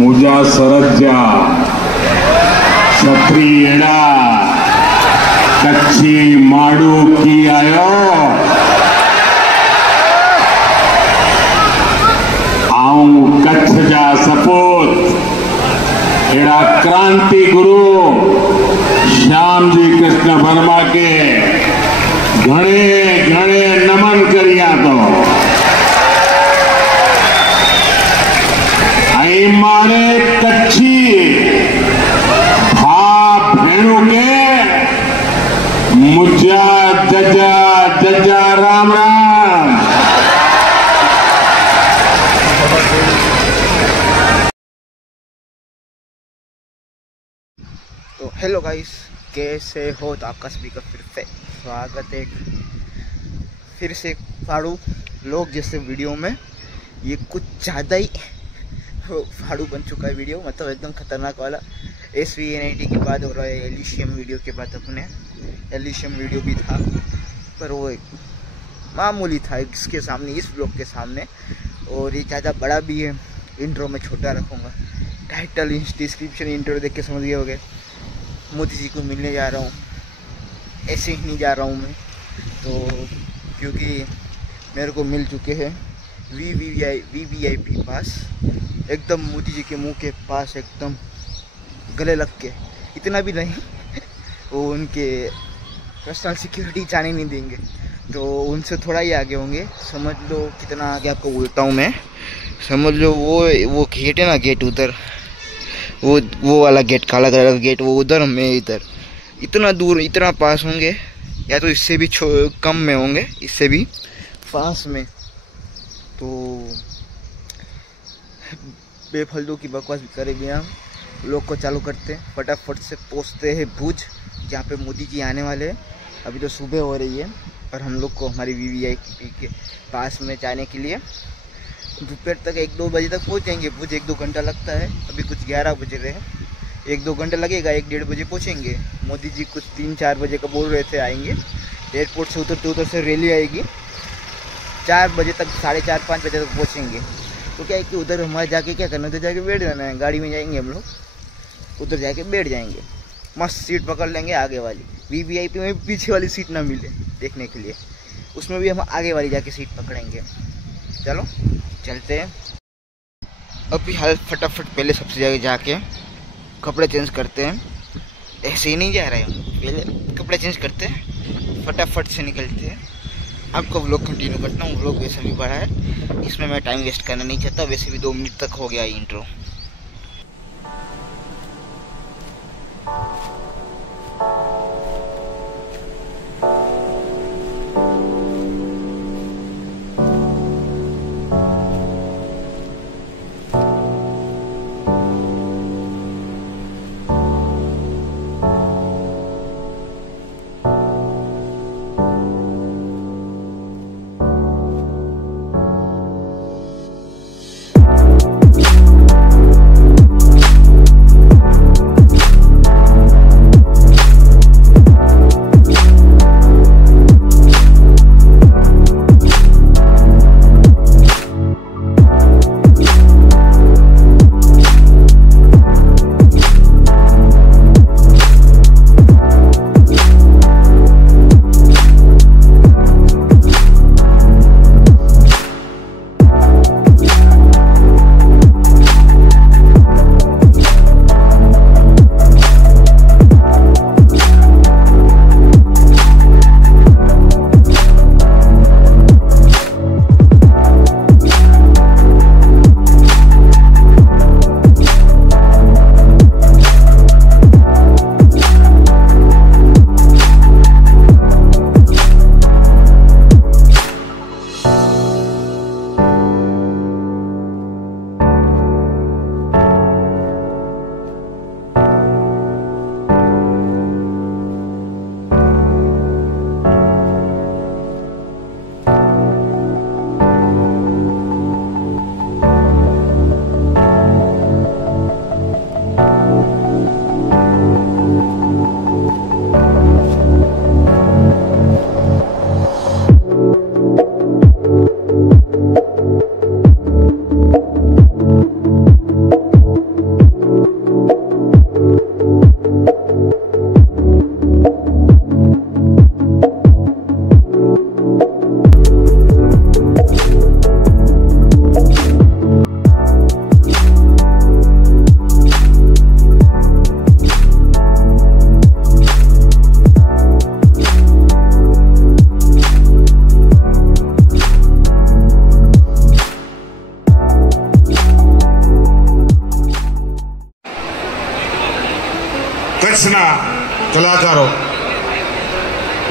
मुजा सरजा छत्री एड़ा कच्ची माड़ू की आयो आऊं कच्छ जा सपूत एड़ा क्रांति गुरु श्याम जी कृष्ण वर्मा के घणे घणे नमन करिया तो आई मारे कच्ची भाप भेणु के मुझा जजा जजा राम राम। तो हेलो गाइस, कैसे हो? तो आपका सभी का फिर से स्वागत है फिर से फाड़ू लोग जैसे वीडियो में। ये कुछ ज़्यादा ही फाड़ू बन चुका है वीडियो, मतलब एकदम खतरनाक वाला। SVN80 के बाद हो रहा है एलिशियम वीडियो के बाद अपने एलिशियम वीडियो भी था, पर वो एक मामूली था इसके सामने, इस ब्लॉग के सामने। और ये ज़्यादा बड़ा भी है, इंट्रो में छोटा रखूँगा। टाइटल डिस्क्रिप्शन इंट्रो देख के समझ गए होंगे। मोदी जी को मिलने जा रहा हूँ, ऐसे ही नहीं जा रहा हूँ मैं तो, क्योंकि मेरे को मिल चुके हैं VVIP पास, एकदम मोदी जी के मुंह के पास, एकदम गले लग के। इतना भी नहीं वो उनके पर्सनल सिक्योरिटी जाने नहीं देंगे, तो उनसे थोड़ा ही आगे होंगे। समझ लो कितना आगे आपको बोलता हूँ मैं, समझ लो वो गेट है ना, गेट उधर, वो वाला गेट, काला कलर का गेट, वो उधर, मैं इधर। इतना दूर, इतना पास होंगे, या तो इससे भी कम में होंगे, इससे भी पास में। तो बेफालतू की बकवास करे बिना लोग को चालू करते हैं, फटाफट से पहुँचते हैं भुज, जहाँ पे मोदी जी आने वाले हैं। अभी तो सुबह हो रही है, पर हम लोग को हमारी VVIP के पास में जाने के लिए दोपहर तक 1-2 बजे तक पहुँचेंगे भुज। 1-2 घंटा लगता है, अभी कुछ 11 बज रहे हैं, 1-2 घंटा लगेगा। 1-1:30 बजे पहुँचेंगे। मोदी जी कुछ 3-4 बजे का बोल रहे थे आएंगे। एयरपोर्ट से उधर से रैली आएगी, 4 बजे तक, 4:30-5 बजे तक पहुँचेंगे। तो क्या है कि उधर हमारे जाके क्या करना, उधर जाके बैठ जाना है, गाड़ी में जाएंगे हम लोग, उधर जाके बैठ जाएंगे, मस्त सीट पकड़ लेंगे आगे वाली। VVIP में पीछे वाली सीट ना मिले देखने के लिए, उसमें भी हम आगे वाली जाके सीट पकड़ेंगे। चलो चलते हैं। अभी हाल फटाफट पहले सबसे जगह जाके कपड़े चेंज करते हैं। ऐसे ही नहीं जा रहे हैं, पहले कपड़े चेंज करते हैं, फटाफट से निकलते हैं। आपको व्लॉग कंटिन्यू करता हूँ, व्लॉग वैसे भी बड़ा है, इसमें मैं टाइम वेस्ट करना नहीं चाहता। वैसे भी 2 मिनट तक हो गया इंट्रो।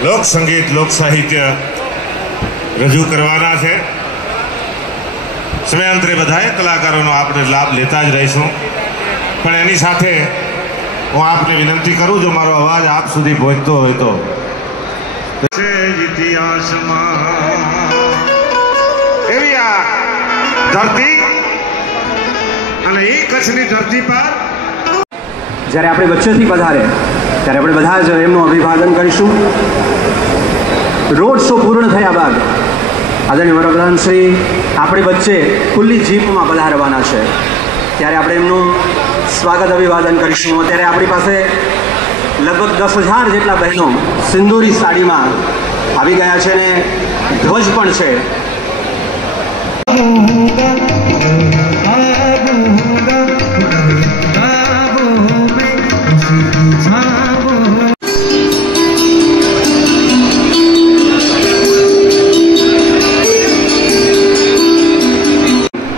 લોક સંગીત લોક સાહિત્ય રજૂ કરવાના છે। સમયાંતરે બધાએ કલાકારોનો આપણે લાભ લેતા જ રહીશું, પણ એની સાથે હું આપને વિનંતી કરું, જો મારો અવાજ આપ સુધી પહોંચતો હોય તો ઇતિહાસમાં એવી આ ધરતી અને એ કચ્છની ધરતી પર જ્યારે આપણે વચ્ચેથી પધારે ત્યારે આપણે બધા જ એમનું અભિવાદન કરીશું। રોડ શો પૂર્ણ થયા બાદ આદરણીય વડાપ્રધાન શ્રી આપણી વચ્ચે ખુલ્લી જીપમાં પધારવાના છે, ત્યારે આપણે એમનું સ્વાગત અભિવાદન કરીશું। અત્યારે આપણી પાસે લગભગ 10,000 જેટલા બહેનો સિંદૂરી સાડીમાં આવી ગયા છે અને ધ્વજ પણ છે।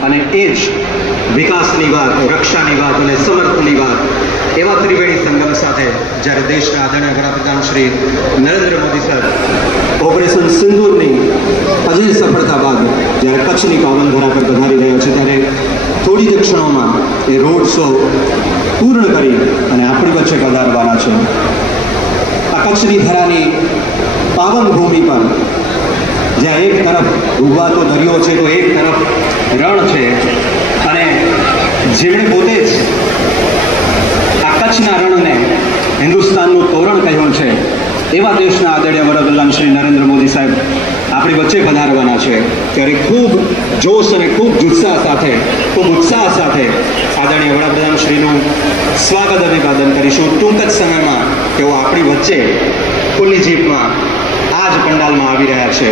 અને એ જ વિકાસની વાત, રક્ષાની વાત અને સમર્થનની વાત એવા ત્રિવેણી સંગમ સાથે જ્યારે દેશના આદરણીય વડાપ્રધાન શ્રી નરેન્દ્ર મોદી સર ઓપરેશન સિંદૂરની અજય સફળતા બાદ જ્યારે કચ્છની પાવન ધરા પર પધારી રહ્યા છે, ત્યારે થોડી જ ક્ષણોમાં એ રોડ શો પૂર્ણ કરી અને આપણી વચ્ચે પધારવાના છે। આ કચ્છની ધરાની પાવન ભૂમિ પર જ્યાં એક તરફ ઉગવાતો દરિયો છે તો એક તરફ રણ છે, અને જેમણે પોતે જ આ કચ્છના રણને હિન્દુસ્તાનનું તોરણ કહ્યું છે, એવા દેશના આદરણીય વડાપ્રધાન શ્રી નરેન્દ્ર મોદી સાહેબ આપણી વચ્ચે પધારવાના છે, ત્યારે ખૂબ જોશ અને ખૂબ ઉત્સાહ સાથે આદરણીય વડાપ્રધાન શ્રીનું સ્વાગત અભિવાદન કરીશું। ટૂંક જ સમયમાં તેઓ આપણી વચ્ચે ખુલ્લી જીપમાં આ જ પંડાલમાં આવી રહ્યા છે।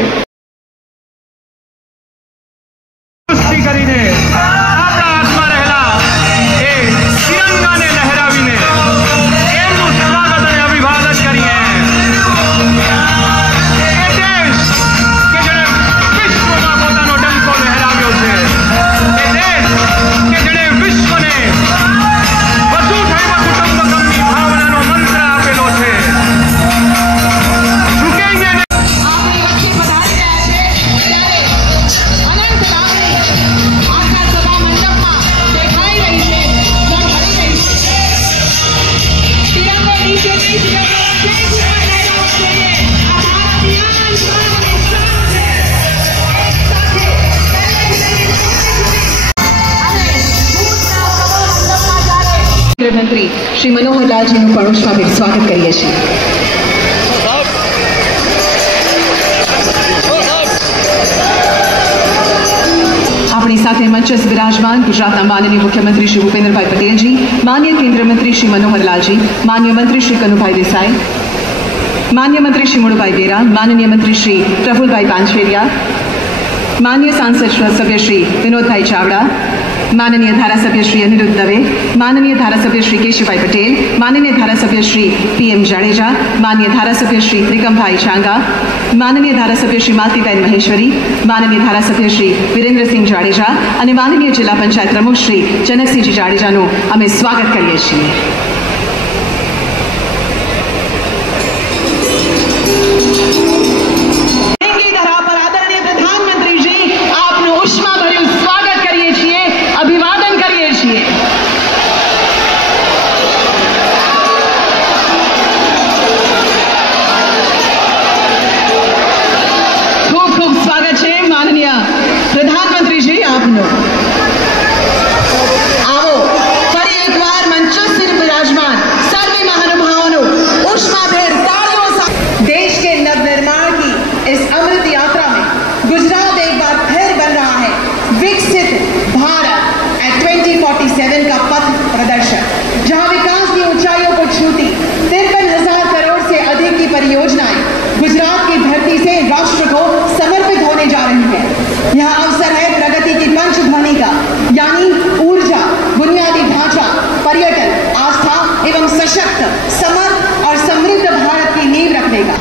મંત્રી શ્રી મનોહરલાલજીનું પણ ઉષ્માભેર સ્વાગત કરીએ છીએ। આપણી સાથે મંચસ્થ વિરાજમાન ગુજરાતના માનનીય મુખ્યમંત્રી શ્રી ભૂપેન્દ્રભાઈ પટેલજી, માન્ય કેન્દ્રીય મંત્રી શ્રી મનોહરલાલજી, માન્ય મંત્રી શ્રી કનુભાઈ દેસાઈ, માન્ય મંત્રી શ્રી મુળુભાઈ બેરા, માનનીય મંત્રી શ્રી પ્રફુલભાઈ પાનછેરિયા, માન્ય સાંસદ સભ્ય શ્રી વિનોદભાઈ ચાવડા, माननीय धारासभ्य श्री अनिरुद्ध दवे, माननीय धारासभ्य श्री केशवभाई पटेल, माननीय धारासभ्य श्री PM जाडेजा, माननीय धारासभ्य श्री त्रिकमभाई चांगा, माननीय धारासभ्य श्री मालतीबेन महेश्वरी, माननीय धारासभ्य श्री वीरेन्द्र सिंह जाडेजा અને માનનીય જિલ્લા પંચાયત પ્રમુખ શ્રી જનકસિંહજી જાડેજાનું અમે સ્વાગત કરીએ છીએ। गुजरात की धरती से राष्ट्र को समर्पित होने जा रही है। यह अवसर है प्रगति की पंचध्वनि का, यानी ऊर्जा, बुनियादी ढांचा, पर्यटन, आस्था एवं सशक्त, समर्थ और समृद्ध भारत की नींव रखने का।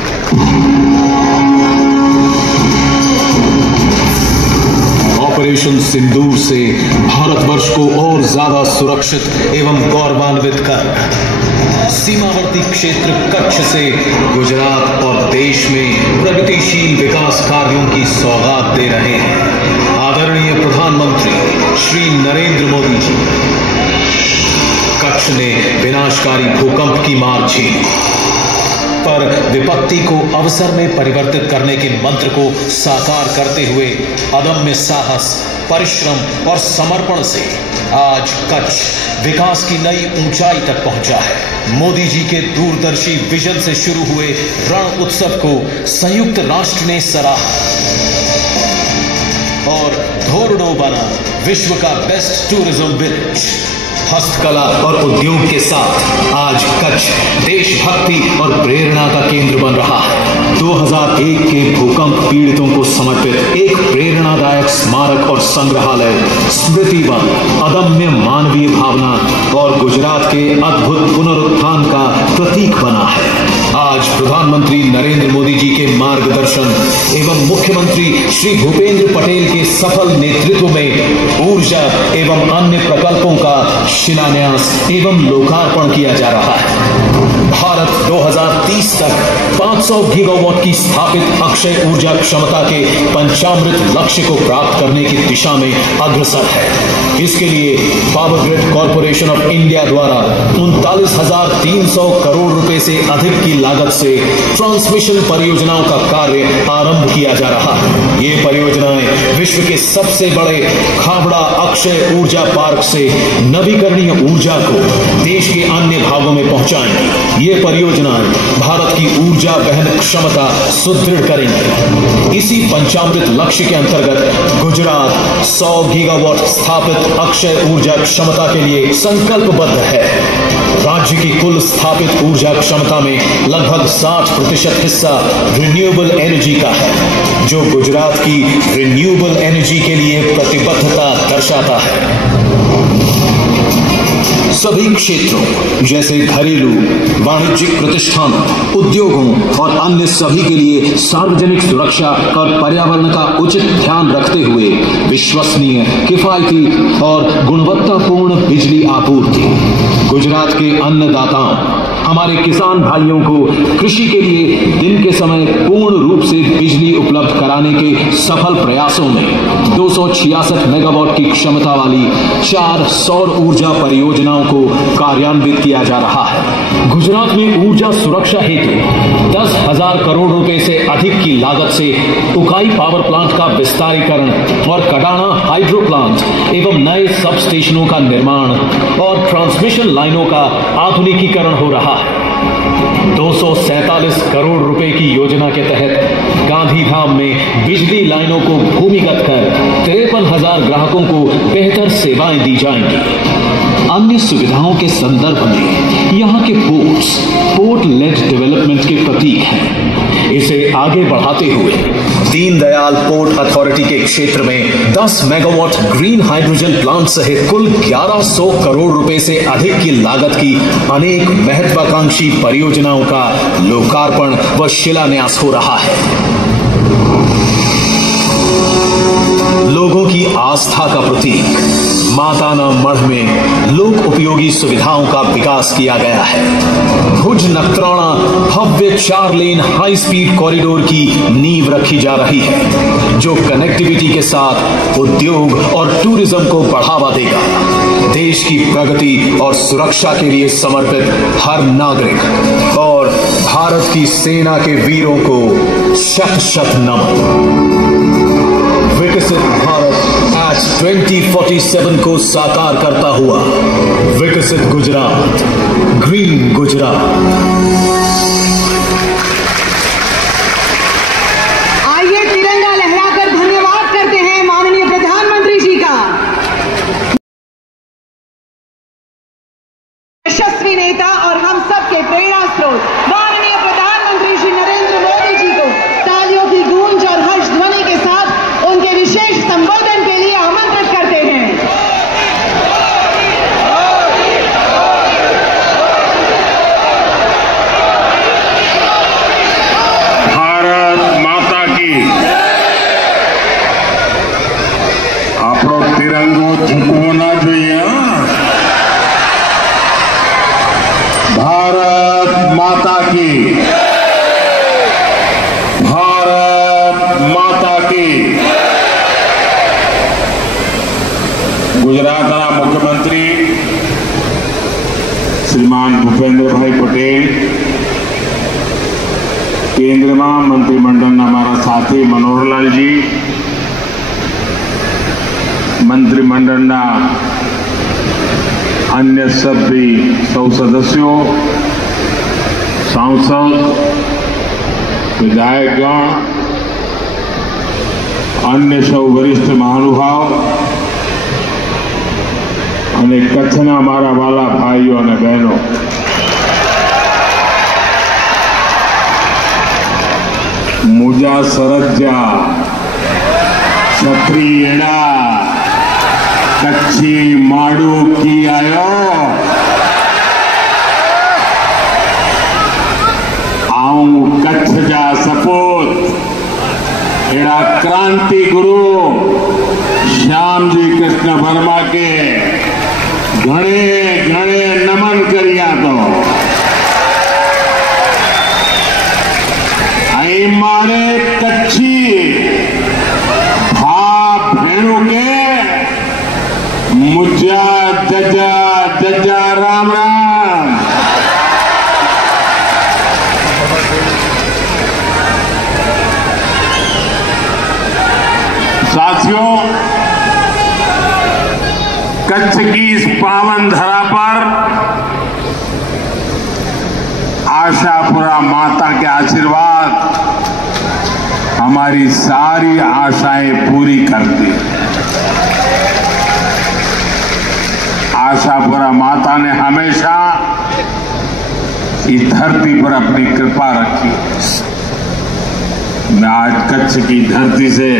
ऑपरेशन सिंदूर से भारतवर्ष को और ज्यादा सुरक्षित एवं गौरवान्वित कर सीमावर्ती क्षेत्र कच्छ से गुजरात और देश में प्रगतिशील विकास कार्यों की सौगात दे रहे हैं। आदरणीय प्रधानमंत्री श्री नरेंद्र मोदी जी कच्छ ने विनाशकारी भूकंप की मार झेली, पर विपत्ति को अवसर में परिवर्तित करने के मंत्र को साकार करते हुए अदम्य साहस, परिश्रम और समर्पण से आज कच्छ विकास की नई ऊंचाई तक पहुंचा है। मोदी जी के दूरदर्शी विजन से शुरू हुए रण उत्सव को संयुक्त राष्ट्र ने सराहा और धोरडो बना विश्व का बेस्ट टूरिज्म विलेज। हस्तकला और उद्योग के साथ आज कच्छ देशभक्ति और प्रेरणा का केंद्र बन रहा है। 2001 के भूकंप पीड़ितों को समर्पित एक प्रेरणादायक स्मारक और संग्रहालय स्मृति वन अदम्य मानवीय भावना और गुजरात के अद्भुत पुनरुत्थान का प्रतीक बना है। आज प्रधानमंत्री नरेंद्र मोदी जी के मार्गदर्शन एवं मुख्यमंत्री श्री भूपेंद्र पटेल के सफल नेतृत्व में ऊर्जा एवं अन्य प्रकल्पों का शिलान्यास एवं लोकार्पण किया जा रहा है। भारत 2030 तक 500 गीगावाट की स्थापित अक्षय ऊर्जा क्षमता के पंचामृत लक्ष्य को प्राप्त करने की दिशा में अग्रसर है। इसके लिए power grid corporation of India द्वारा 39,300 करोड़ रुपए से अधिक की लागत से ट्रांसमिशन परियोजनाओं का कार्य आरंभ किया जा रहा है। ये परियोजनाएं विश्व के सबसे बड़े खाबड़ा अक्षय ऊर्जा पार्क से नवीकरणीय ऊर्जा को देश के अन्य भागों में पहुंचाएंगी। ये परियोजनाएं भारत की ऊर्जा वहन क्षमता सुदृढ़ करेंगी। इसी पंचामृत लक्ष्य के अंतर्गत गुजरात 100 गीगावाट स्थापित अक्षय ऊर्जा क्षमता के लिए संकल्पबद्ध है। राज्य की कुल स्थापित ऊर्जा क्षमता में लगभग 60% हिस्सा रिन्यूएबल एनर्जी का है, जो गुजरात की रिन्यूएबल एनर्जी के लिए प्रतिबद्धता दर्शाता है। सभी क्षेत्रों जैसे घरेलू, वाणिज्यिक प्रतिष्ठानों, उद्योगों और अन्य सभी के लिए सार्वजनिक सुरक्षा और पर्यावरण का उचित ध्यान रखते हुए विश्वसनीय, किफायती और गुणवत्तापूर्ण बिजली आपूर्ति। गुजरात के अन्नदाताओं, हमारे किसान भाइयों को कृषि के लिए दिन के समय पूर्ण रूप से बिजली उपलब्ध कराने के सफल प्रयासों में 266 मेगावाट की क्षमता वाली 4 सौर ऊर्जा परियोजनाओं को कार्यान्वित किया जा रहा है। गुजरात में ऊर्जा सुरक्षा हेतु 10,000 करोड़ रुपए से अधिक की लागत से उकाई पावर प्लांट का विस्तारीकरण और कडाना हाइड्रो प्लांट एवं नए सब स्टेशनों का निर्माण और ट्रांसमिशन लाइनों का आधुनिकीकरण हो रहा है। 247 करोड़ रुपए की योजना के तहत गांधीधाम में बिजली लाइनों को भूमिगत कर 53,000 ग्राहकों को बेहतर सेवाएं दी जाएंगी। अन्य सुविधाओं के संदर्भ में यहाँ के पोर्ट लेड डेवलपमेंट के प्रतीक हैं। इसे आगे बढ़ाते हुए दीनदयाल पोर्ट अथॉरिटी के क्षेत्र में 10 मेगावाट ग्रीन हाइड्रोजन प्लांट सहित कुल 1100 करोड़ रुपए से अधिक की लागत की अनेक महत्वाकांक्षी परियोजनाओं का लोकार्पण व शिलान्यास हो रहा है। लोगों की आस्था का प्रतीक माताना मढ़ में लोक उपयोगी सुविधाओं का विकास किया गया है। भुज नक्त्राणा भव्य 4 लेन हाई स्पीड कॉरिडोर की नींव रखी जा रही है, जो कनेक्टिविटी के साथ उद्योग और टूरिज्म को बढ़ावा देगा। देश की प्रगति और सुरक्षा के लिए समर्पित हर नागरिक और भारत की सेना के वीरों को शत शत नमन। विकसित भारत आज 2047 को साकार करता हुआ विकसित गुजरात, ग्रीन गुजरात। आइए तिरंगा लहराकर धन्यवाद करते हैं माननीय प्रधानमंत्री जी का। यशस्वी नेता और हम सबके प्रेरणा स्रोत माननीय प्रधानमंत्री श्री नरेंद्र मोदी जी को तालियों की गूंज और हर्ष ध्वनि के साथ उनके विशेष संबोधन के लिए आमंत्रित करते हैं। भारत माता की। આપણો તિરંગો ઝૂકવો ના જોઈએ। भारत माता की। गुजरातना मुख्यमंत्री श्रीमान भूपेंद्र भाई पटेल, केंद्र में मंत्रिमंडल हमारा साथी मनोहरलाल जी, मंत्रिमंडल अन्य सभी सौ सदस्यों, सांसद, विधायकगण, अन्य सौ वरिष्ठ महानुभाव और कच्छना हमारा वाला भाइयों और बहनों, मुजा सरजा छत्रीड़ा कच्छी माड़ू की आयो आऊं कच्छ जा सपूत एड़ा क्रांति गुरु श्याम जी कृष्ण वर्मा के घणे घणे नमन करिया तो आई मारे कच्छी भाप भेणु के मुझा जजा जजा राम राम। साथियों, कच्छ की इस पावन धरा पर आशापुरा माता के आशीर्वाद हमारी सारी आशाएं पूरी करती। आशापुरा माता ने हमेशा इस धरती पर अपनी कृपा रखी। मैं आज कच्छ की धरती से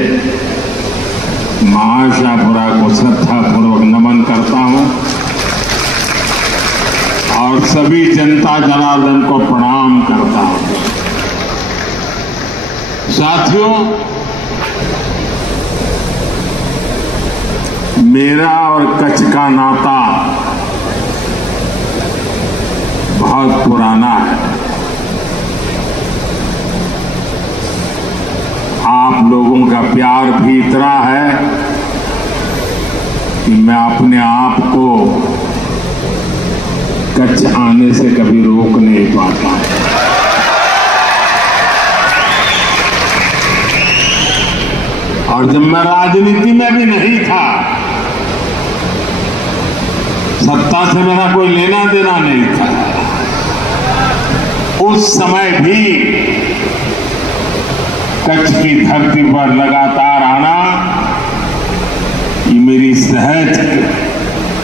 आशापुरा को श्रद्धापूर्वक नमन करता हूं और सभी जनता जनार्दन को प्रणाम करता हूं। साथियों, मेरा और कच्छ का नाता बहुत पुराना है। आप लोगों का प्यार भी इतना है कि मैं अपने आप को कच्छ आने से कभी रोक नहीं पाता। और जब मैं राजनीति में भी नहीं था, सत्ता से मेरा कोई लेना देना नहीं था, उस समय भी कच्छ की धरती पर लगातार आना ये मेरी सहज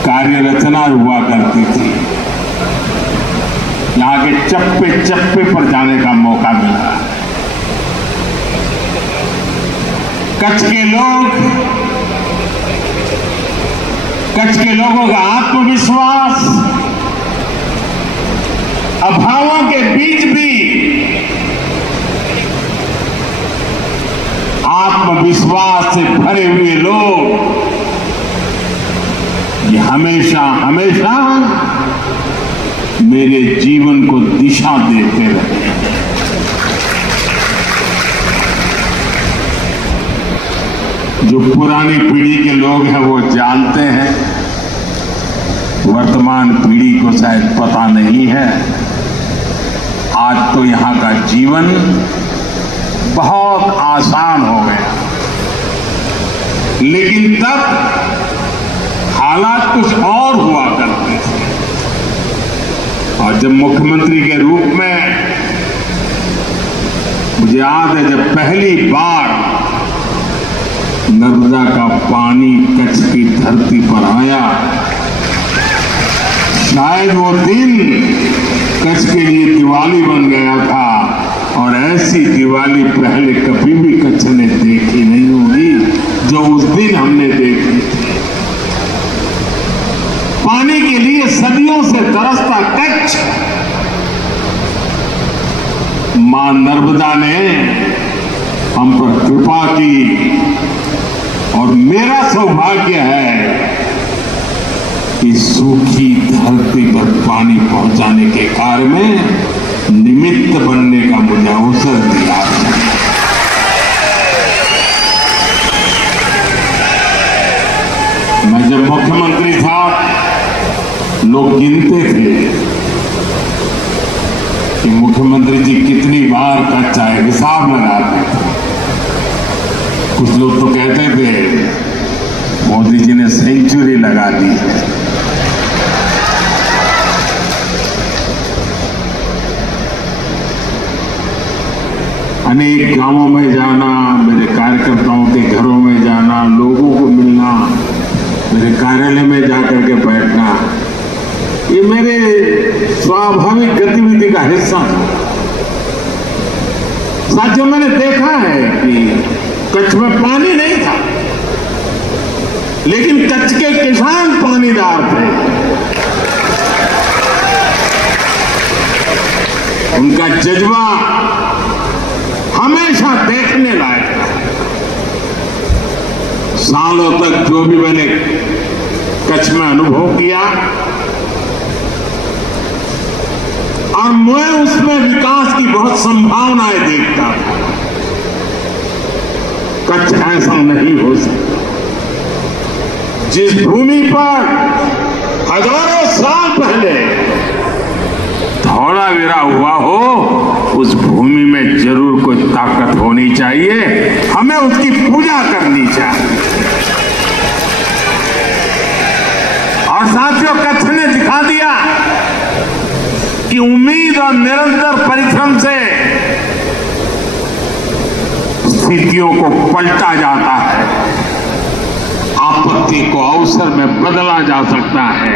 कार्य रचना हुआ करती थी। यहाँ के चप्पे चप्पे पर जाने का मौका मिला। कच्छ के लोगों का आत्मविश्वास अभावों के बीच भी आत्मविश्वास से भरे हुए लोग ये हमेशा हमेशा मेरे जीवन को दिशा देते रहे। जो पुरानी पीढ़ी के लोग हैं वो जानते हैं, वर्तमान पीढ़ी को शायद पता नहीं है। आज तो यहाँ का जीवन बहुत आसान हो गया, लेकिन तब हालात कुछ और हुआ करते थे। और जब मुख्यमंत्री के रूप में मुझे याद है, जब पहली बार नर्मदा का पानी कच्छ की धरती पर आया, शायद वो दिन कच्छ के लिए दिवाली बन गया था। और ऐसी दिवाली पहले कभी भी कच्छ ने देखी नहीं होगी जो उस दिन हमने देखी थी। पानी के लिए सदियों से तरसता कच्छ, मां नर्मदा ने हम पर कृपा की। और मेरा सौभाग्य है कि सूखी धरती पर पानी पहुंचाने के कार्य में निमित्त बनने का मुझे अवसर दिया। मैं जब मुख्यमंत्री साहब लोग गिनते थे कि मुख्यमंत्री जी कितनी बार कच्च आए, हिसाब लगाते थे। कुछ लोग तो कहते थे मोदी जी ने सेंचुरी लगा दी है। अनेक गांवों में जाना, मेरे कार्यकर्ताओं के घरों में जाना, लोगों को मिलना, मेरे कार्यालय में जाकर के बैठना, ये मेरे स्वाभाविक गतिविधि का हिस्सा था। साथियों, मैंने देखा है कि कच्छ में पानी नहीं था, लेकिन कच्छ के किसान पानीदार थे। उनका जज्बा हमेशा देखने लायक था। सालों तक जो भी मैंने कच्छ में अनुभव किया और मैं उसमें विकास की बहुत संभावनाएं देखता था। कच्छ ऐसा नहीं हो सकता। जिस भूमि पर हजारों साल पहले धौलावीरा हुआ हो, उस भूमि में जरूर कोई ताकत होनी चाहिए। हमें उसकी पूजा करनी चाहिए। और साथियों, कच्छ ने दिखा दिया कि उम्मीद और निरंतर परिश्रम से स्थितियों को पलटा जाता है, आपत्ति को अवसर में बदला जा सकता है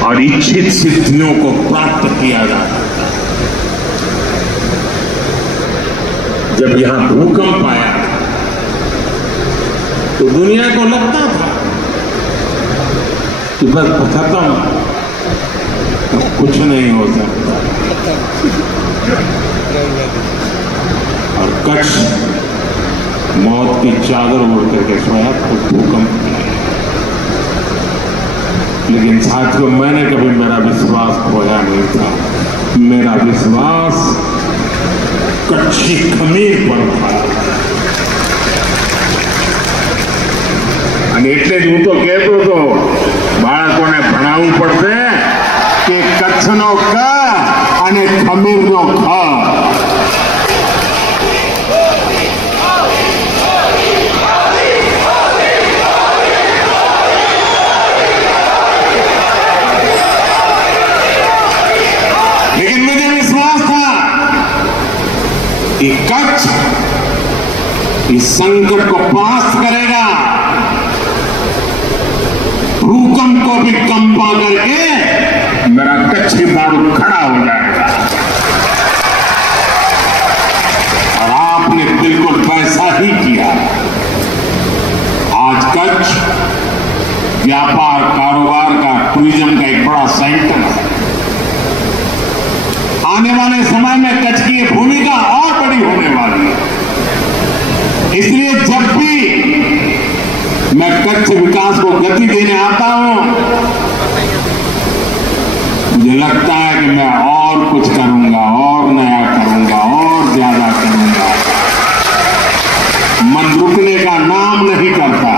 और इच्छित सिद्धियों को प्राप्त किया जा सकता है। जब यहां भूकंप आया तो दुनिया को लगता था कि बस खत्म, तो कुछ नहीं हो सकता। और कच्छ मौत की चादर ओढ़ करके सोया तो भूकंप आया। लेकिन साथियों, मैंने कभी मेरा विश्वास खोया नहीं था। मेरा विश्वास कच्ची खमीर पर था। અને એટલે જ હું તો કહેતો હતો બાળકોને ભણાવવું પડશે કે કચ્છનો ક અને ખમીરનો ખ। लेकिन मुझे विश्वास था कि कच्छ इस संकट को परास्त करेगा, भूकंप को भी कंपा करके मेरा कच्ची बारूद खड़ा हो जाएगा। और आपने बिल्कुल वैसा ही किया। आज कच्छ व्यापार, कारोबार का, टूरिज्म का एक बड़ा सेंटर है। आने वाले समय में कच्छ की भूमिका और बड़ी होने वाली है। इसलिए जब भी मैं कच्छ विकास को गति देने आता हूं, मुझे लगता है कि मैं और कुछ करूंगा, और नया करूंगा, और ज्यादा करूंगा। मन रुकने का नाम नहीं करता।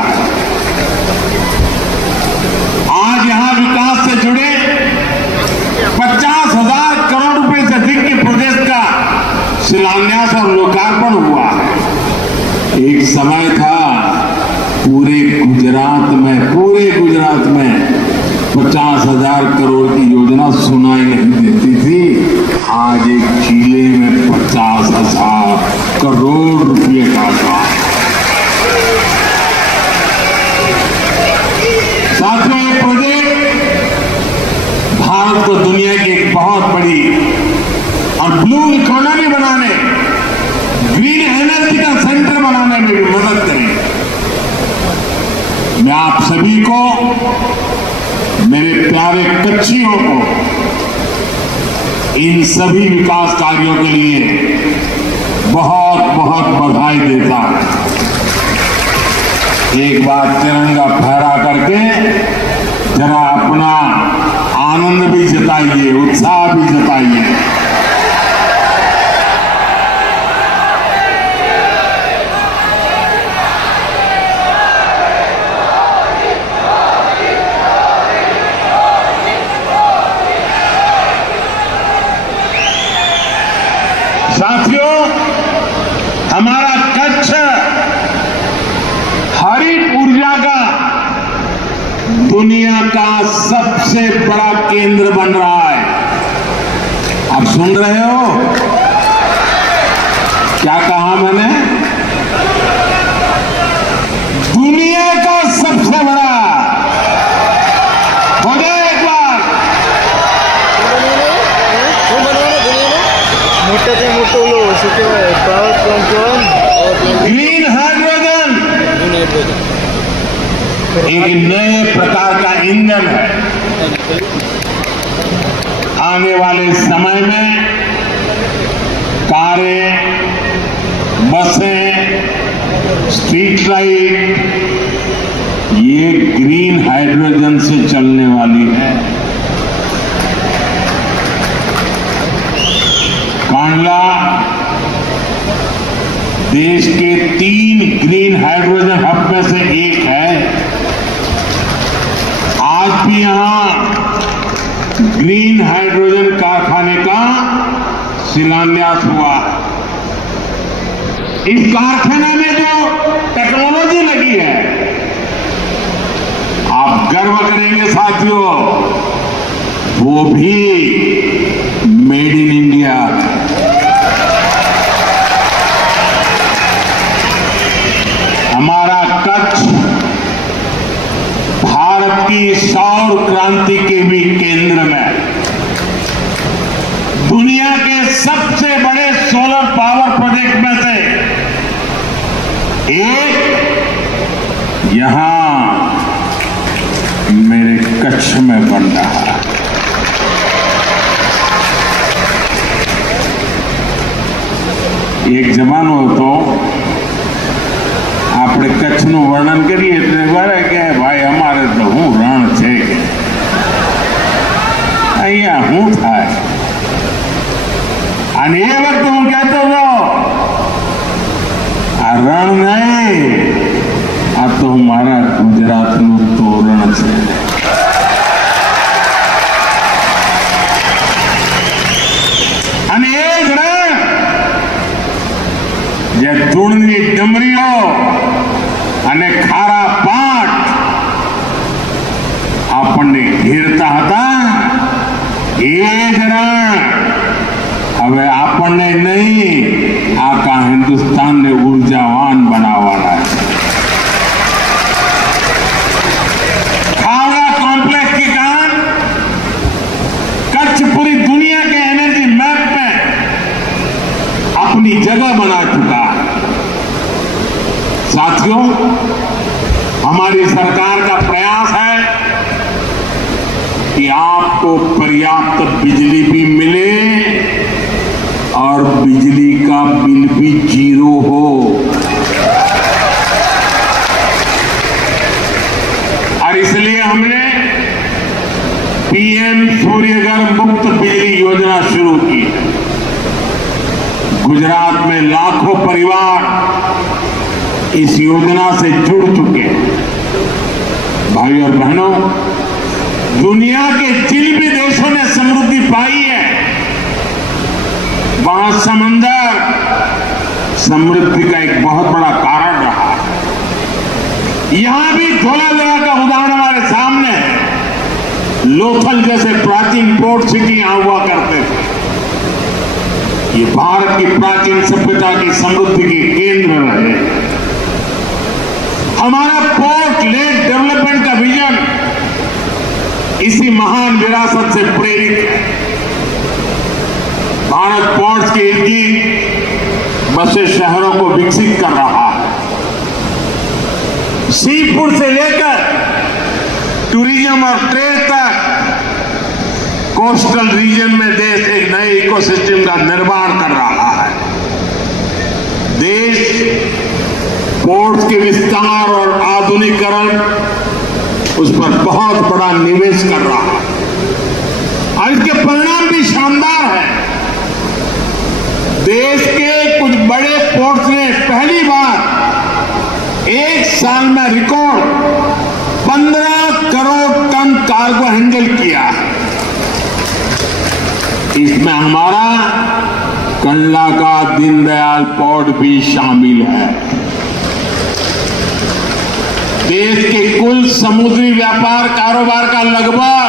आज यहां विकास से जुड़े 50,000 करोड़ रुपए से अधिक के प्रोजेक्ट का शिलान्यास और लोकार्पण हुआ है। एक समय था पूरे गुजरात में 50,000 करोड़ की योजना सुनाई नहीं देती थी। आज एक जिले में 50,000 करोड़ रुपए का काम। साथियों, ये प्रोजेक्ट भारत को दुनिया की एक बहुत बड़ी और ब्लू इकोनॉमी बनाने, ग्रीन एनर्जी का सेंटर बनाने में भी मदद करेंगे। मैं आप सभी को, मेरे प्यारे कच्छियों को, इन सभी विकास कार्यों के लिए बहुत बहुत बधाई देता हूं। एक बार तिरंगा फहरा करके जरा अपना आनंद भी जताइए, उत्साह भी जताइए। दुनिया का सबसे बड़ा केंद्र बन रहा है। आप सुन रहे हो क्या कहा मैंने? दुनिया का सबसे बड़ा। हो गया एक बार। ग्रीन हाइड्रोजन एक नए प्रकार का ईंधन है। आने वाले समय में कारें, बसें, स्ट्रीट लाइट ये ग्रीन हाइड्रोजन से चलने वाली है। कांडला देश के 3 ग्रीन हाइड्रोजन हब में से एक है। आज भी यहां ग्रीन हाइड्रोजन कारखाने का शिलान्यास हुआ। इस कारखाने में जो टेक्नोलॉजी लगी है, आप गर्व करेंगे साथियों, वो भी मेड इन इंडिया। हमारा कच्छ भारत की सौर क्रांति के भी केंद्र में, दुनिया के सबसे बड़े सोलर पावर प्रोजेक्ट में से एक यहां मेरे कच्छ में बन रहा है। एक जमानो હતો આપણે કચ્છનું વર્ણન કરીએ એટલે વારે કે ભાઈ અમારે તો હું રણ છે, અહીંયા શું થાય? અને એ વખતે હું કહેતો હતો આ રણ નહીં, આ તો મારા ગુજરાતનું તોરણ છે। અને એ જ રણ જે ધૂળની ડમરીઓ અને ખારા પાટ આપણને ઘેરતા હતા, એ જ રણ હવે આપણને નહીં, આખા હિન્દુસ્તાનને ઉર્જાવાન બનાવવાના છે। खावड़ा कॉम्प्लेक्स के कारण कच्छ पूरी दुनिया के एनर्जी मैप में अपनी जगह बना चुका है। साथियों, हमारी सरकार का प्रयास है कि आपको पर्याप्त बिजली भी मिले और बिजली का बिल भी 0 हो। और इसलिए हमने पीएम सूर्यघर मुफ्त बिजली योजना शुरू की। गुजरात में लाखों परिवार इस योजना से जुड़ चुके हैं। भाई और बहनों, दुनिया के जिन भी देशों ने समृद्धि पाई है, वहां समंदर समृद्धि का एक बहुत बड़ा कारण रहा है। यहां भी धौलाधरा का उदाहरण हमारे सामने है। लोथल जैसे प्राचीन पोर्ट सिटी यहां हुआ करते थे। ये भारत की प्राचीन सभ्यता की समृद्धि के केंद्र रहे। हमारा पोर्ट लेड डेवलपमेंट का विजन इसी महान विरासत से प्रेरित है। भारत पोर्ट्स के इर्द गिर्द बसे शहरों को विकसित कर रहा है। सी फूड से लेकर टूरिज्म और ट्रेड तक कोस्टल रीजन में देश एक नए इकोसिस्टम का निर्माण कर रहा है। देश पोर्ट्स के विस्तार और आधुनिकीकरण उस पर बहुत बड़ा निवेश कर रहा है और इसके परिणाम भी शानदार है। देश के कुछ बड़े पोर्ट्स ने पहली बार एक साल में record 15 crore ton cargo handle किया। इसमें हमारा कंडला का दीनदयाल पोर्ट भी शामिल है। देश के कुल समुद्री व्यापार कारोबार का लगभग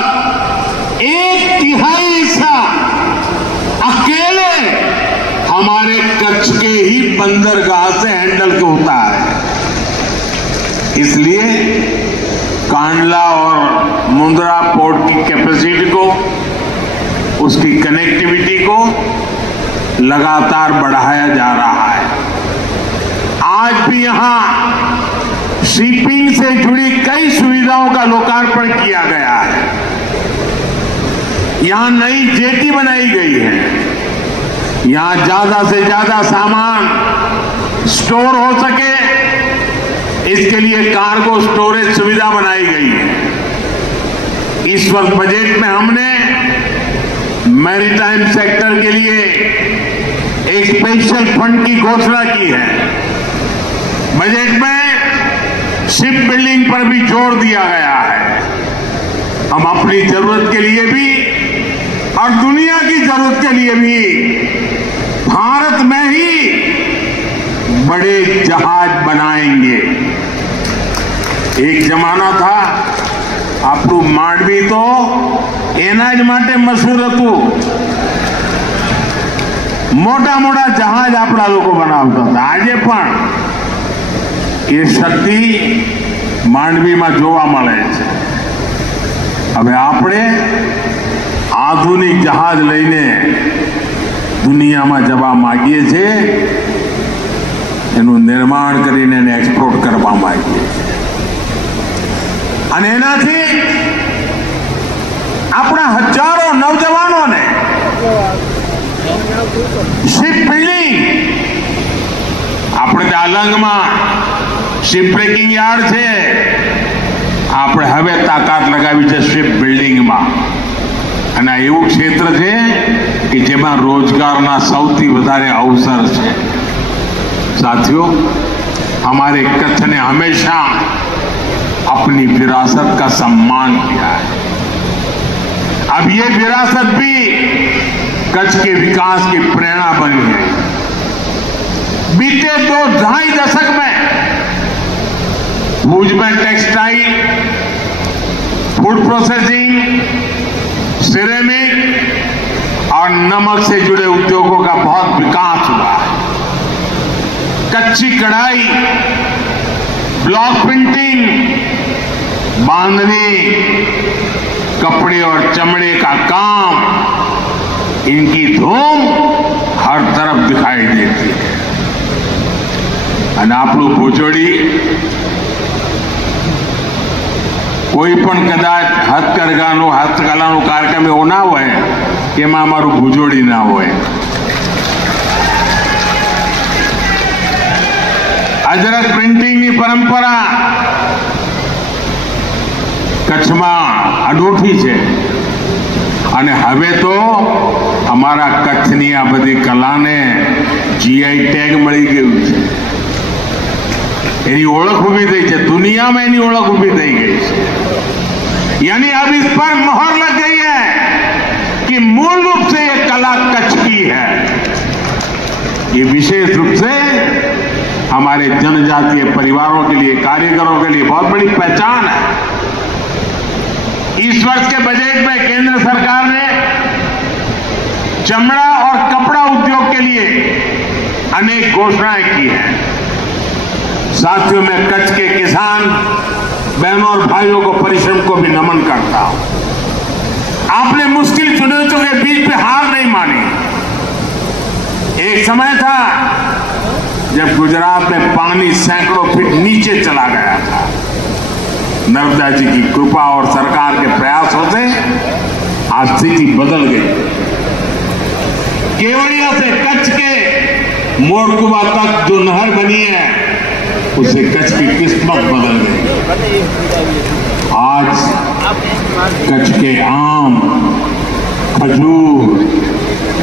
1/3 हिस्सा अकेले हमारे कच्छ के ही बंदरगाह से हैंडल होता है। इसलिए कांडला और मुंद्रा पोर्ट की कैपेसिटी को, उसकी कनेक्टिविटी को लगातार बढ़ाया जा रहा है। आज भी यहां शिपिंग से जुड़ी कई सुविधाओं का लोकार्पण किया गया है। यहां नई जेटी बनाई गई है। यहां ज्यादा से ज्यादा सामान स्टोर हो सके, इसके लिए कार्गो स्टोरेज सुविधा बनाई गई है। इस वर्ष बजट में हमने मैरीटाइम सेक्टर के लिए एक स्पेशल फंड की घोषणा की है। बजट में शिप बिल्डिंग पर भी जोर दिया गया है। हम अपनी जरूरत के लिए भी और दुनिया की जरूरत के लिए भी भारत में ही बड़े जहाज बनाएंगे। एक जमाना था आपको मांडवी तो एनाज माटे मशहूर હતું। મોટા મોટા જહાજ આપણા લોકો બનાવતા હતા। આજે પણ એ શક્તિ માંડવીમાં જોવા મળે છે। હવે આપણે આધુનિક જહાજ લઈને દુનિયામાં જવા માંગીએ છીએ, એનું નિર્માણ કરીને એને એક્સપોર્ટ કરવા માંગીએ છીએ। અને એનાથી આપણા હજારો નવજવાનોને શિપ બિલ્ડિંગ, આપણે અલંગમાં શિપ બ્રેકિંગ યાર્ડ છે, આપણે હવે તાકાત લગાવી છે શિપ બિલ્ડિંગમાં। અને આ એવું ક્ષેત્ર છે કે જેમાં રોજગારના સૌથી વધારે અવસર છે। साथियों, हमारे कच्छ ने हमेशा अपनी विरासत का सम्मान किया है। अब ये विरासत भी कच्छ के विकास की प्रेरणा बनी है। बीते 2-2.5 दशक में भुज में टेक्सटाइल, फूड प्रोसेसिंग, सिरेमिक और नमक से जुड़े उद्योगों का बहुत विकास हुआ है। कच्ची कढ़ाई, ब्लॉक प्रिंटिंग, बांधनी, कपड़े और चमड़े का काम, इनकी धूम हर तरफ दिखाई देती है। અને આપણું ભુજોડી કોઈ પણ કદાચ હસ્તકલાનો કાર્યક્રમ એવો ના હોય કે એમાં અમારું ભુજોડી ના હોય। अजरक प्रिंटिंग की परंपरा कच्छમાં अनूठी है। અને હવે તો અમારા કચ્છની આ બધી કલાને જીઆઈ ટેગ મળી ગયું છે। એની ઓળખ ઊભી થઈ છે, દુનિયામાં એની ઓળખ ઊભી થઈ ગઈ છે। यानी अब इस पर मोहर लग गई है कि मूल रूप से ये कला कच्छ की है। ये विशेष रूप से हमारे जनजातीय परिवारों के लिए, कारीगरों के लिए बहुत बड़ी पहचान है। इस वर्ष के बजट में केंद्र सरकार ने चमड़ा और कपड़ा उद्योग के लिए अनेक घोषणाएं की हैं। साथियों, मैं कच्छ के किसान बहनों और भाइयों को, परिश्रम को भी नमन करता हूं। आपने मुश्किल चुनौतियों के बीच में हार नहीं मानी। एक समय था जब गुजरात में पानी सैकड़ों फीट नीचे चला गया था। नर्मदा जी की कृपा और सरकार के प्रयासों से आज स्थिति बदल गई। केवड़िया से कच्छ के मोरकुबा तक जो नहर बनी है, उससे कच्छ की किस्मत बदल गई। आज कच्छ के आम, खजूर,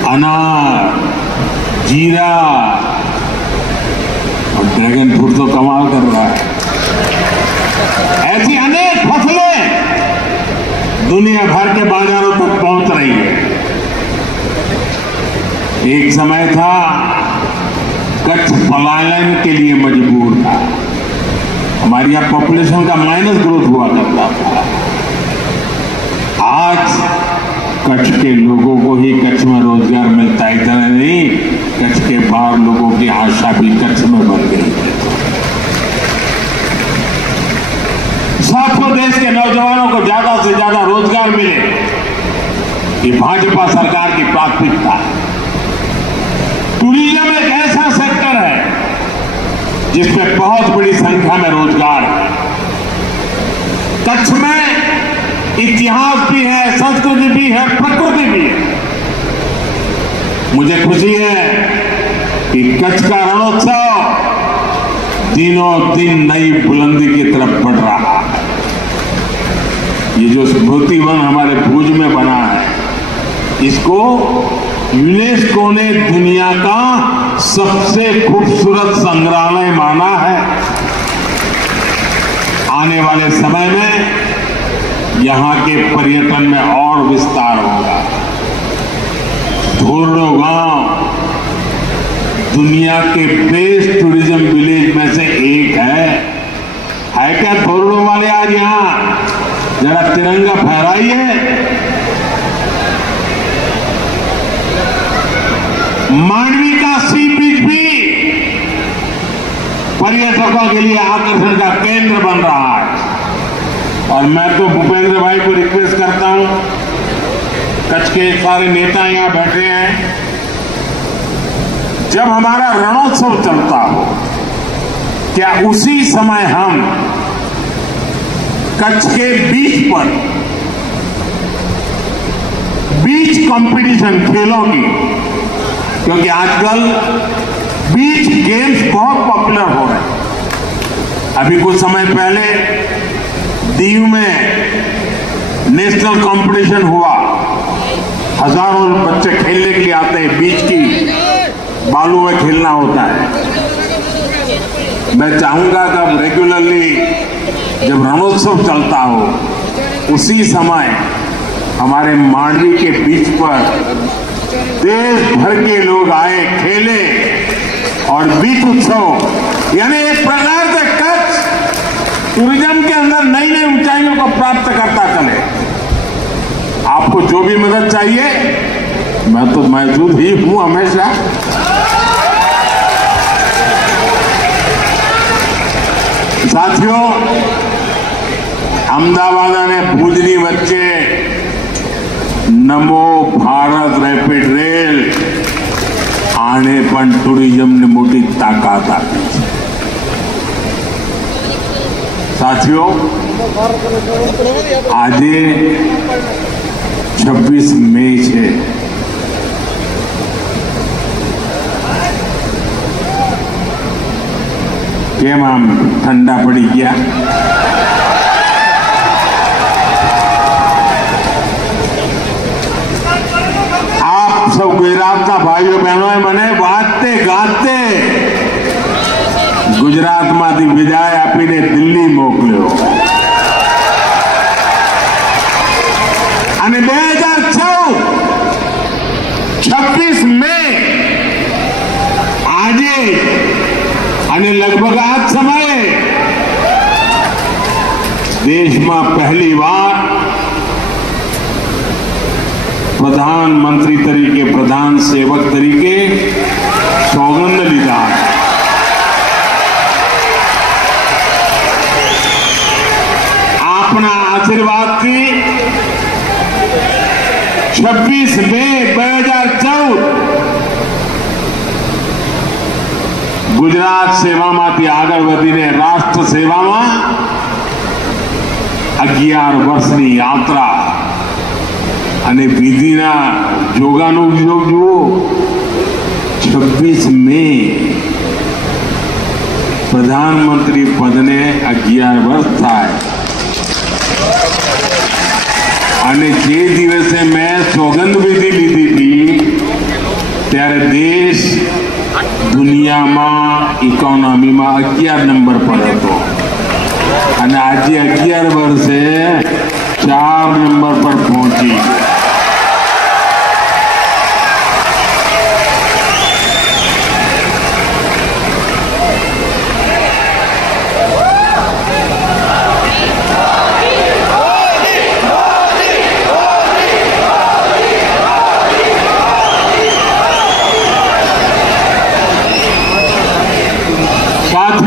अनार, जीरा और ड्रैगन फ्रूट तो कमाल कर रहा है। ऐसी अनेक फसलें दुनिया भर के बाजारों तक पहुंच रही है। एक समय था कच्छ पलायन के लिए मजबूर था। हमारे यहाँ पॉपुलेशन का माइनस ग्रोथ हुआ करता था। आज कच्छ के लोगों को ही कच्छ में रोजगार मिलता है, इतना नहीं कच्छ के बाहर लोगों की आशा भी कच्छ में बन गई है। साथियों, देश के नौजवानों को ज्यादा से ज्यादा रोजगार मिले, ये भाजपा सरकार की प्राथमिकता है। टूरिज्म एक ऐसा सेक्टर है जिसमें बहुत बड़ी संख्या में रोजगार है। कच्छ में इतिहास भी है, संस्कृति भी है, प्रकृति भी है। मुझे खुशी है कि कच्छ का रणोत्सव दिनों दिन नई बुलंदी की तरफ बढ़ रहा है। ये जो स्मृति वन हमारे भुज में बना है, इसको यूनेस्को ने दुनिया का सबसे खूबसूरत संग्रहालय माना है। आने वाले समय में यहां के पर्यटन में और विस्तार होगा। धोरडो गांव दुनिया के बेस्ट टूरिज्म विलेज में से एक है क्या धोरडो वाले? आज यहां जरा तिरंगा फहराइए। मांडवी का सी बीच भी पर्यटकों के लिए आकर्षण का केंद्र बन रहा है। और मैं तो भूपेंद्र भाई को रिक्वेस्ट करता हूं, कच्छ के सारे नेता यहां बैठे हैं, जब हमारा रणोत्सव चलता हो, क्या उसी समय हम कच्छ के बीच पर बीच कंपटीशन खेलों की, क्योंकि आजकल बीच गेम्स बहुत पॉपुलर हो रहे हैं। अभी कुछ समय पहले दीव में नेशनल कंपटीशन हुआ, हजारों बच्चे खेलने के लिए आते हैं, बीच की बालू में खेलना होता है। मैं चाहूंगा कि रेगुलरली जब रणोत्सव चलता हो, उसी समय हमारे मांडवी के बीच पर देश भर के लोग आए, खेले और बीच उत्सव, यानी एक प्रकार से कच्छ टूरिज्म के अंदर नई नई ऊंचाइयों को प्राप्त करता चले। आपको जो भी मदद चाहिए, मैं तो मौजूद ही हूं हमेशा। साथियों, अहमदाबाद ने भूजनी वच्चे नमो भारत रैपिड रेल आने पण टूरिज्म ने मोटी ताकत आपी है। साथियों, आजे 26 मई है। केम आम ठंडा पड़ी गया? आप सब गुजरात का भाइयों बहनों मैंने वाजते गाते गुजरात मांथी विदाय आपीने दिल्ली मोकल्यो અને 2014 26 मई આજે અને લગભગ આ જ સમયે દેશમાં પહેલી વાર प्रधानमंत्री तरीके, प्रधान सेवक तरीके सौगंध लीधा। अपना आशीर्वाद थी 26 मई 2014 गुजरात सेवा में आगे वधी ने राष्ट्र सेवा में 11 वर्षनी यात्रा અને વિધિના જોગાનો ઉપયોગ જુઓ। 26 મઈ પ્રધાનમંત્રી પદને 11 વર્ષ થાય અને જે દિવસે મેં સોગંદ વિધિ લીધી હતી ત્યારે દેશ દુનિયામાં ઇકોનોમીમાં 11 નંબર પર હતો અને આજે 11 વર્ષે 4 नंबर पर पहुंची।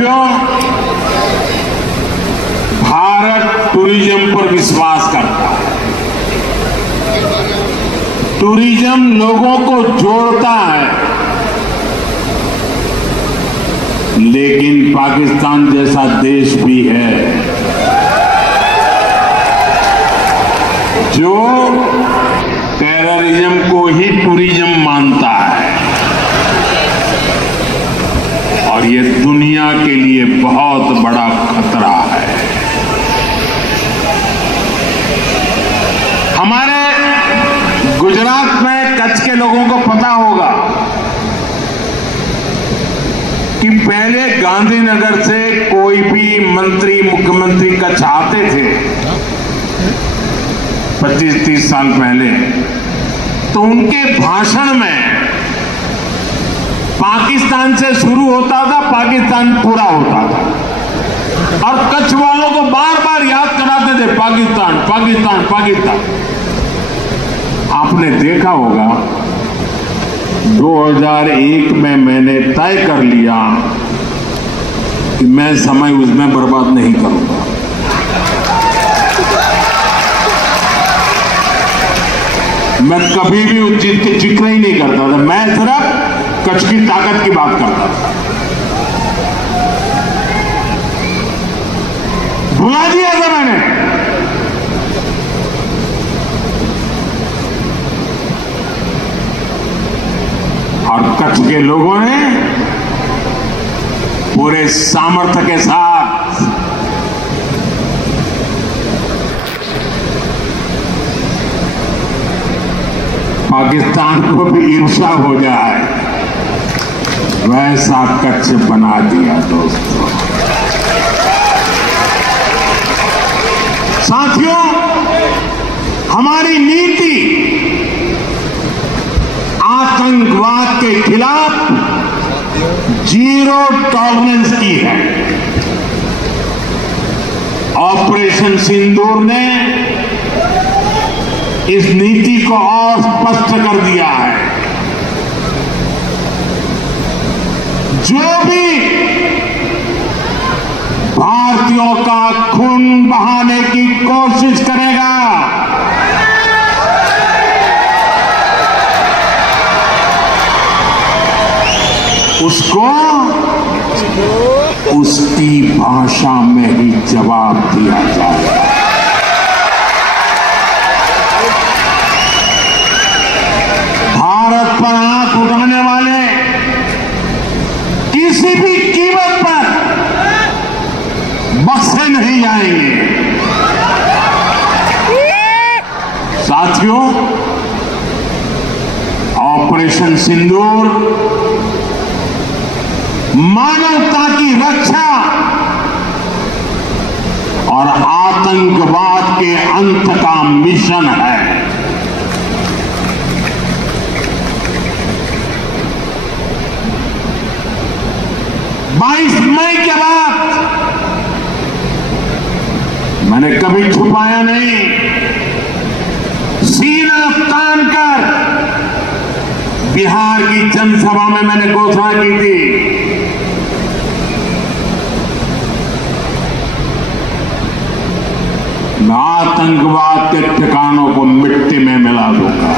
साथियों, भारत टूरिज्म पर विश्वास करता है। टूरिज्म लोगों को जोड़ता है, लेकिन पाकिस्तान जैसा देश भी है जो टेररिज्म को ही टूरिज्म मानता है, और ये दुनिया के लिए बहुत बड़ा खतरा है। हमारे गुजरात में कच्छ के लोगों को पता होगा कि पहले गांधीनगर से कोई भी मंत्री मुख्यमंत्री कच्छ आते थे 25-30 साल पहले, तो उनके भाषण में पाकिस्तान से शुरू होता था, पाकिस्तान पूरा होता था, और कच्छ वालों को बार बार याद कराते थे पाकिस्तान पाकिस्तान पाकिस्तान। आपने देखा होगा 2001 में मैंने तय कर लिया कि मैं समय उसमें बर्बाद नहीं करूंगा। मैं कभी भी उस चीज के जिक्र ही नहीं करता था, मैं सिर्फ कच्छ की ताकत की बात करता था। भुला दिया था मैंने। और कच्छ के लोगों ने पूरे सामर्थ्य के साथ पाकिस्तान को भी ईर्ष्या हो जाए वैसा कच्छ बना दिया। दोस्तों, साथियों, हमारी नीति आतंकवाद के खिलाफ जीरो टॉलरेंस की है। ऑपरेशन सिंदूर ने इस नीति को और स्पष्ट कर दिया है। जो भी भारतीयों का खून बहाने की कोशिश करेगा, उसको उसकी भाषा में ही जवाब दिया जाएगा। भारत पर आंख उठाने वाले किसी भी कीमत पर बख्शे नहीं जाएंगे। साथियों, ऑपरेशन सिंदूर मानवता की रक्षा और आतंकवाद के अंत का मिशन है। 22 मई के बाद मैंने कभी छुपाया नहीं, सीना तान कर बिहार की जनसभा में मैंने घोषणा की थी, मैं आतंकवाद के ठिकानों को मिट्टी में मिला दूंगा।